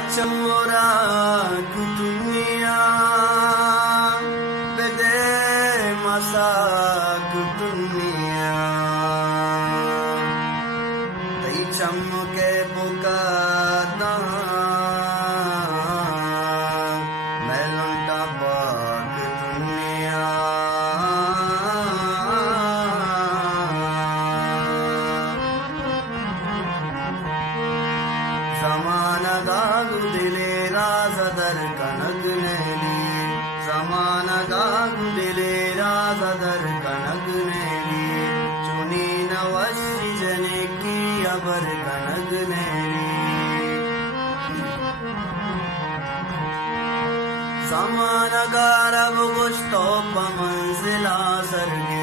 Acamora kutunia bede masa kutunia tai chamke bukata melonta bak dunia zamana gagu dile razadar kanag neli zamana gagu dile razadar kanag neli chuni nawasi jane ki abar kanag neli zamana garab gusto pa manzila sarge